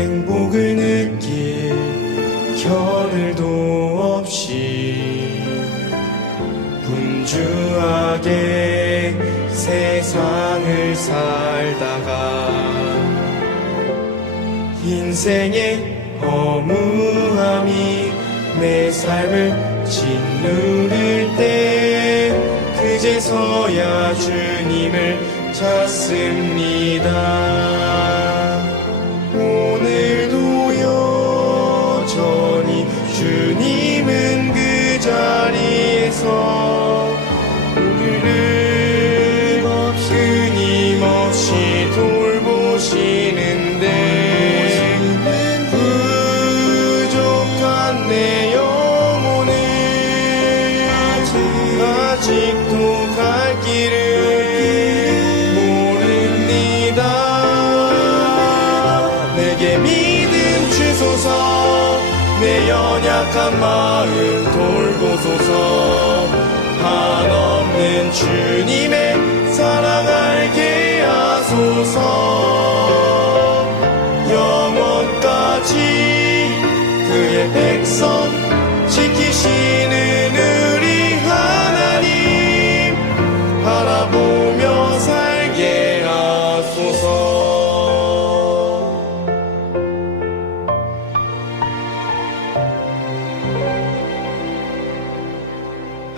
행복을 느낄 겨를도 없이 분주하게 세상을 살다가 인생의 허무함이 내 삶을 짓누를 때 그제서야 주님을 찾습니다 여전히 주님은 그 자리에서 우리를 끊임없이 돌보시는데 부족한 내 영혼을 아직도 갈 길을 연약한 마음 돌보소서. 한없는 주님의 사랑 알게 하소서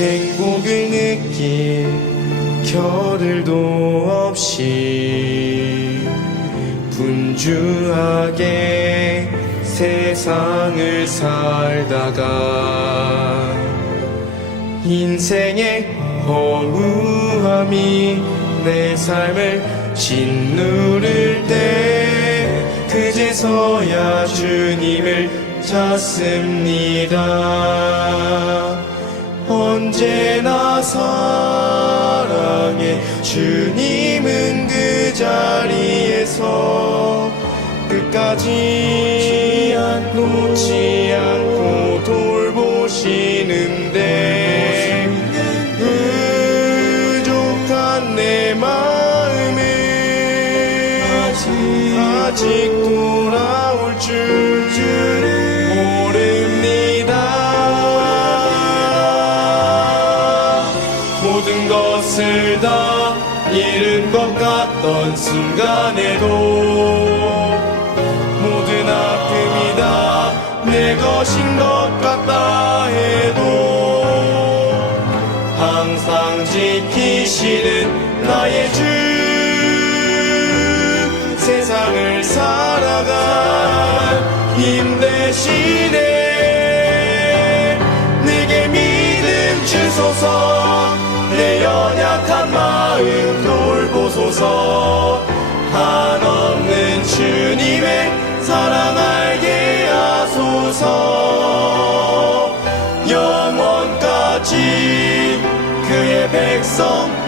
행복을 느낄 겨를도 없이 분주하게 세상을 살다가 인생의 허무함이 내 삶을 짓누를 때 그제서야 주님을 찾습니다 언제나 사랑해. 주님은 그 자리에서 끝까지 놓지 않고 돌보시는데 부족한 내 마음을 아직 돌아올 줄 것을 다 잃은 것 같던 순간에도 모든 아픔이 다 내 것인 것 같다 해도 항상 지키시는 나의 주 세상을 살아갈 힘 대신에 내게 믿음 주소서 내 연약한 마음 돌보소서. 한없는 주님의 사랑 알게 하소서. 영원까지 그의 백성